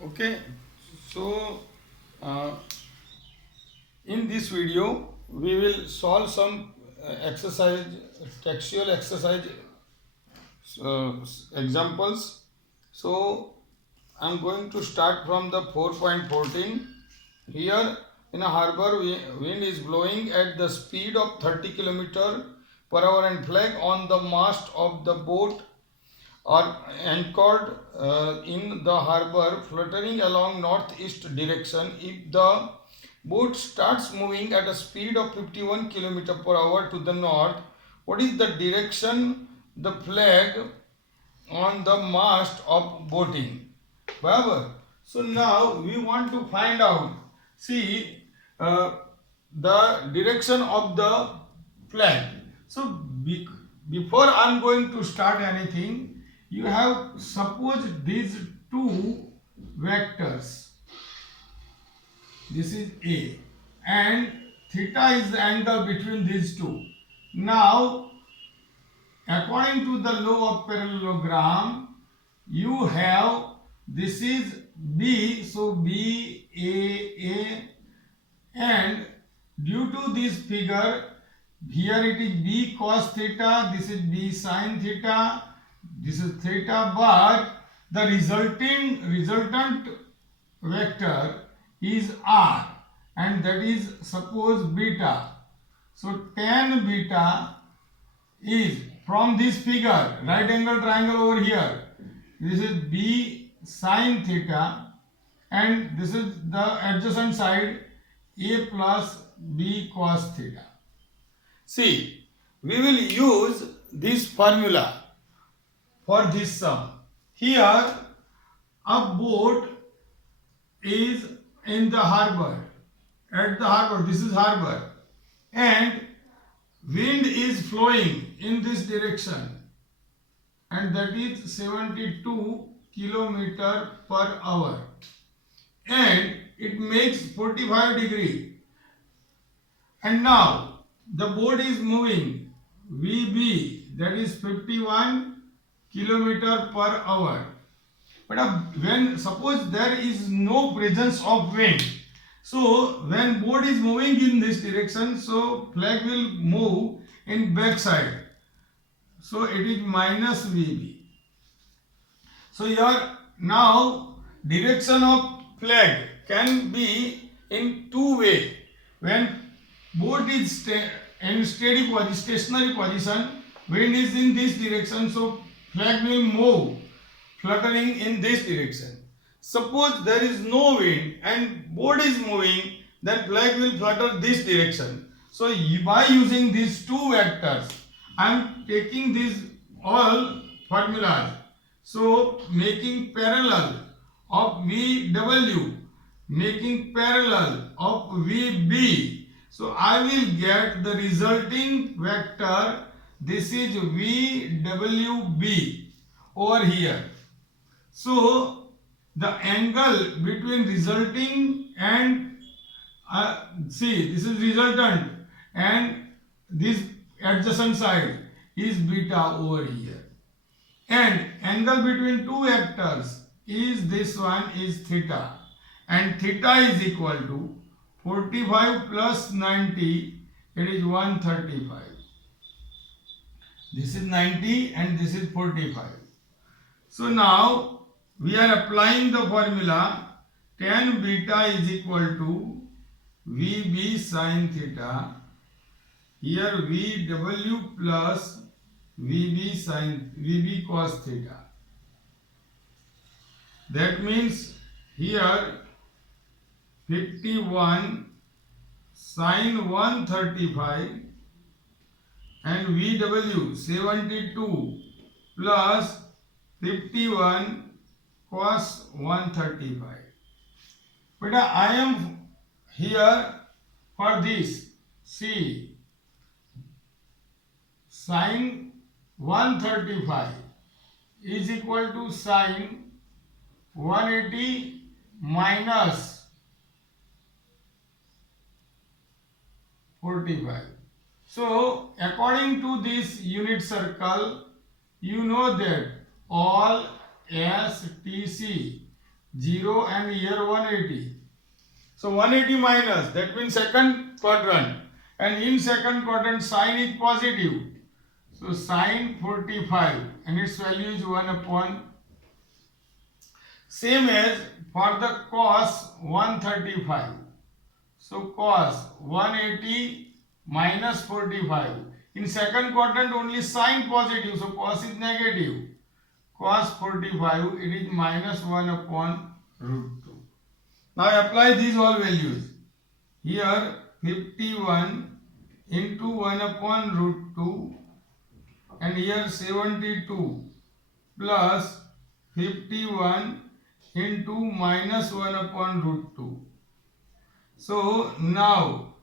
Okay, so uh, in this video we will solve some exercise, textual exercise examples. So I'm going to start from the 4.14. Here in a harbor, wind is blowing at the speed of 30 km per hour and flag on the mast of the boat are anchored in the harbor fluttering along northeast direction. If the boat starts moving at a speed of 51 km per hour to the north, what is the direction the flag on the mast of boating? Barabar. So now we want to find out, see uh, the direction of the flag. So before I am going to start anything, you have suppose these two vectors. This is A and theta is the angle between these two. Now according to the law of parallelogram, you have this is B, so B A, and due to this figure, here it is B cos theta, this is B sin theta, this is theta, but the resultant vector is R, and that is suppose beta. So tan beta is from this figure, right angle triangle over here, this is B sin theta, and this is the adjacent side, A plus B cos theta. See, we will use this formula for this sum. Here a boat is in the harbor, at the harbor, this is harbor, and wind is flowing in this direction, and that is 72 kilometer per hour, and it makes 45 degree. And now the boat is moving VB, that is 51 kilometer per hour. But when suppose there is no presence of wind, so when boat is moving in this direction, so flag will move in back side. So it is minus VB. So here now direction of flag can be in two way. When boat is in steady position, stationary position, wind is in this direction, so flag will move fluttering in this direction. Suppose there is no wind and boat is moving, then flag will flutter this direction. So by using these two vectors, I am taking these all formulas. So making parallel of VW, making parallel of VB. So I will get the resulting vector. This is VWB over here. So the angle between resulting and see, this is resultant, and this adjacent side is beta over here, and angle between two vectors is this one is theta, and theta is equal to 45 plus 90, it is 135. This is 90 and this is 45. So now we are applying the formula tan beta is equal to VB sin theta. Here VW plus VB cos theta. That means here 51 sin 135 and VW 72 plus 51 cos 135. But I am here for this. See, sin 135 is equal to sin 180 minus 45. So according to this unit circle, you know that all STC 0 and here 180. So 180 minus, that means second quadrant, and in second quadrant sine is positive. So sine 45 and its value is 1 upon, same as for the cos 135. So cos 180 minus 45. In second quadrant only sine positive, so cos is negative. Cos 45, it is minus 1 upon root 2. Now apply these all values. Here 51 into 1 upon root 2, and here 72 plus 51 into minus 1 upon root 2. So now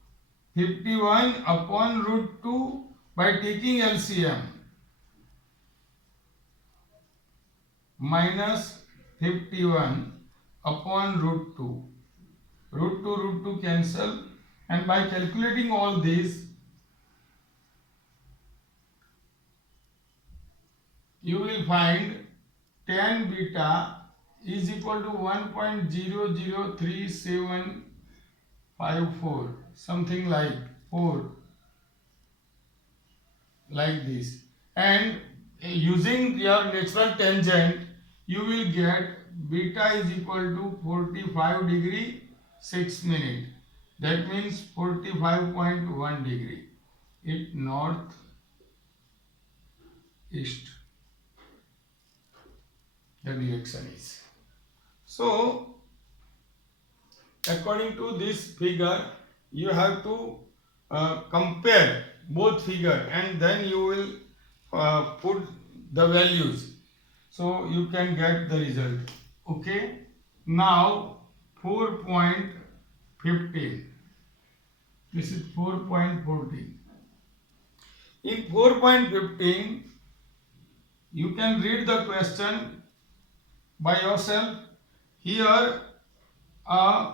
51 upon root 2 by taking LCM minus 51 upon root 2. Root 2 cancel, and by calculating all these you will find tan beta is equal to 1.00374, something like 4, like this. And using your natural tangent you will get beta is equal to 45 degree 6 minute. That means 45.1 degree. It north east, the direction is. So according to this figure you have to compare both figure, and then you will put the values, so you can get the result. Okay, now 4.15, this is 4.14. In 4.15 you can read the question by yourself. Here a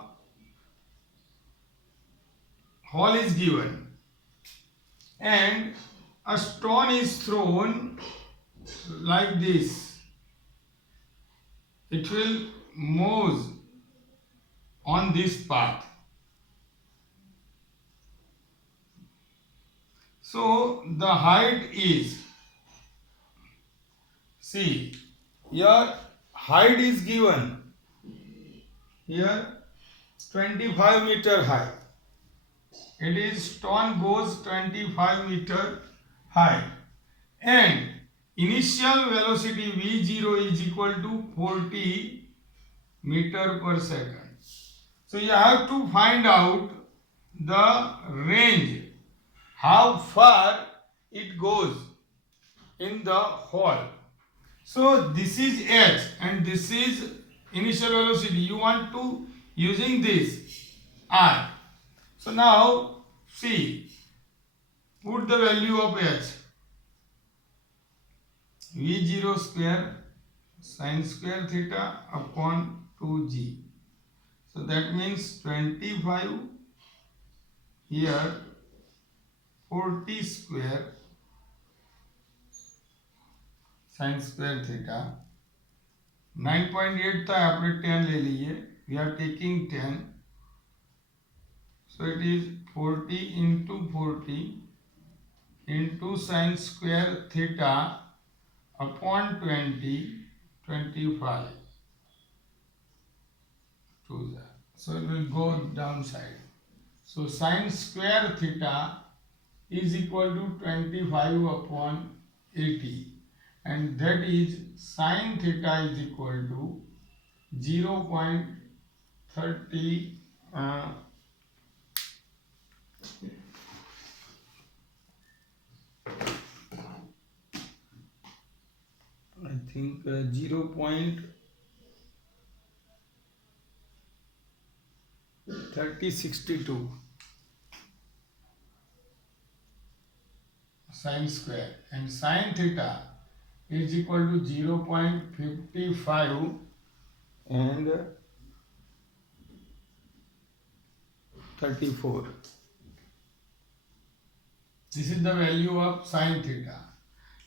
hole is given and a stone is thrown like this. It will move on this path. So the height is, see, your height is given here 25 meter high. It is stone goes 25 meter high, and initial velocity v0 is equal to 40 meter per second. So you have to find out the range, how far it goes in the hole. So this is h and this is initial velocity. You want to using this r. So now see, put the value of h. v0 square sin square theta upon 2g. So that means 25 here 40 square sin square theta. 9.8 था, आपने 10 ले लिए. We are taking 10. So it is 40 into 40 into sin square theta upon 20, 25. So it will go downside. So sin square theta is equal to 25 upon 80, and that is sin theta is equal to 0.30 I think 0.3062 sin square, and sin theta is equal to 0.55 and 34. This is the value of sin theta.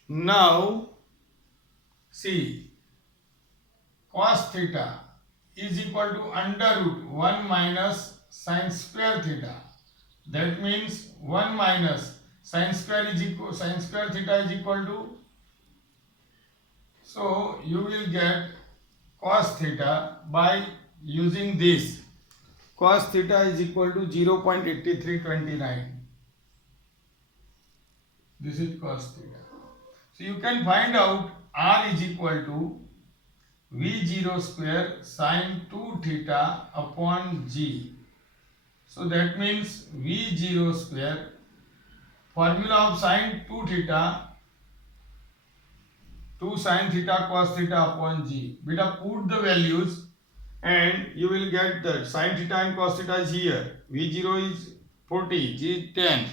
Now see, cos theta is equal to under root 1 minus sin square theta. That means 1 minus sin square theta is equal to, so you will get cos theta by using this. Cos theta is equal to 0.8329. This is cos theta. So you can find out R is equal to V0 square sin 2 theta upon G. So that means V0 square, formula of sin 2 theta, 2 sin theta cos theta upon G. Beta, put the values and you will get that sin theta and cos theta is here. V0 is 40, G is 10.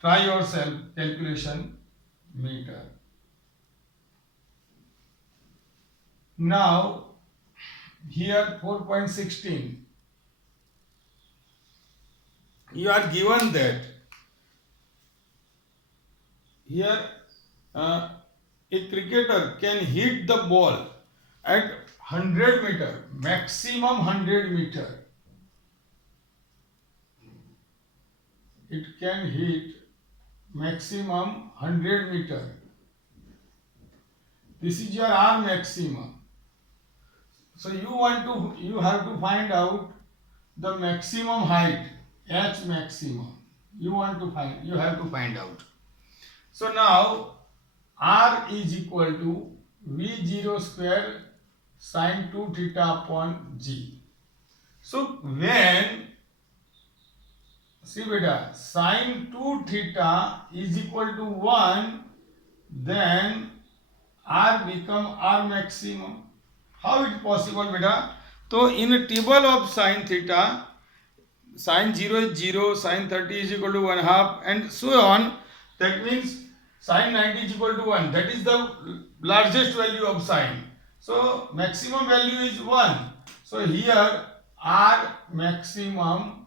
Try yourself, calculation meter. Now here 4.16, you are given that here a cricketer can hit the ball at 100 meter, maximum 100 meter. It can hit maximum 100 meter. This is your R maximum. So you have to find out the maximum height, H maximum. You have to find out. So now R is equal to V0 square sin 2 theta upon G. So when, see beta, sin 2 theta is equal to 1, then R become R maximum. How it possible beta? So in a table of sin theta, sin 0 is 0, sin 30 is equal to 1 half and so on. That means sin 90 is equal to 1. That is the largest value of sin. So maximum value is 1. So here R maximum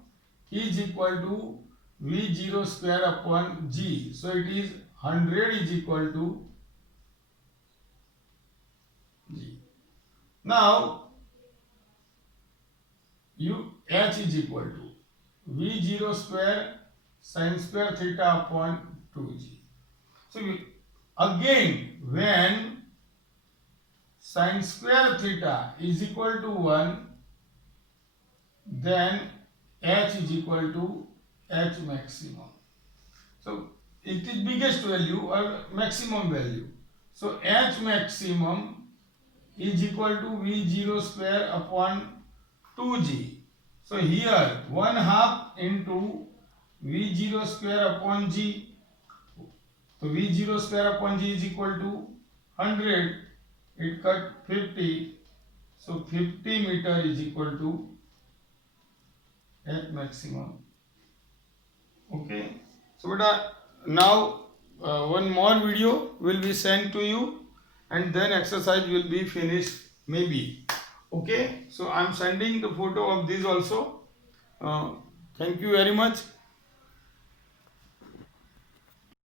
is equal to V0 square upon G. So it is 100 is equal to G. Now H is equal to V0 square sin square theta upon 2G. So again, when sin square theta is equal to 1, then H is equal to H maximum. So it is biggest value or maximum value. So H maximum is equal to V0 square upon 2G. So here 1 half into V0 square upon G. So V0 square upon G is equal to 100. It cut 50. So 50 meter is equal to H maximum. Okay. So beta, now one more video will be sent to you and then exercise will be finished maybe. Okay. So I am sending the photo of this also. Thank you very much.